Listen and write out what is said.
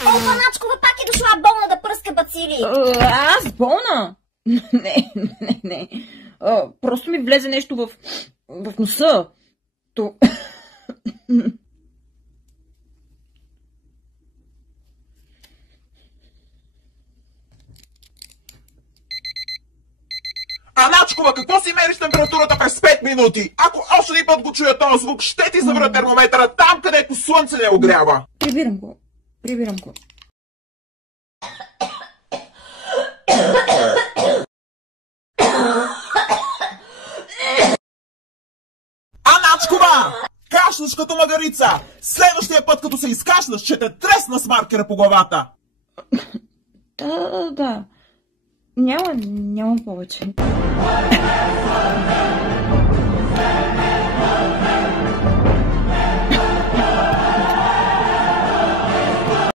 О, Паначкова пак е дошла болна да пръска бацили. Аз болна? Не. Просто ми влезе нещо в носа. Аначкова, какво си мериш температурата през 5 минути? Ако още един път го чуя този звук, ще ти завърна термометъра там, където слънце не огрява. Прибирам го. Аначкова! Кашляш като магарица! Следващия път, като се изкашляш, ще те тресна с маркера по главата! Да. Няма повече.